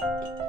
Thank you.